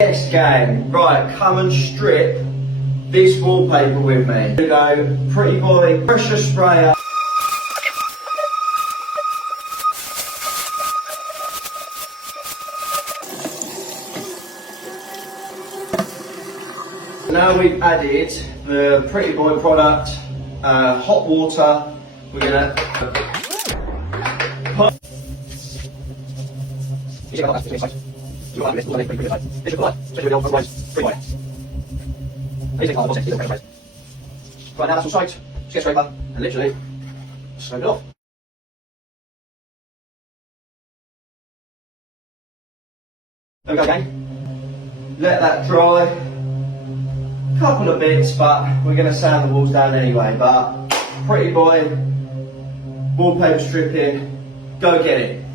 Yes, gang. Right, come and strip this wallpaper with me. Here we go. Pretty Boy pressure sprayer. Now we've added the Pretty Boy product, hot water. We're gonna put. Right, now that's all soaked. Just get scraper and literally scrape it off. There we go, gang. Let that dry. Couple of bits, but we're going to sand the walls down anyway. But Pretty Boy, wallpaper stripping, go get it.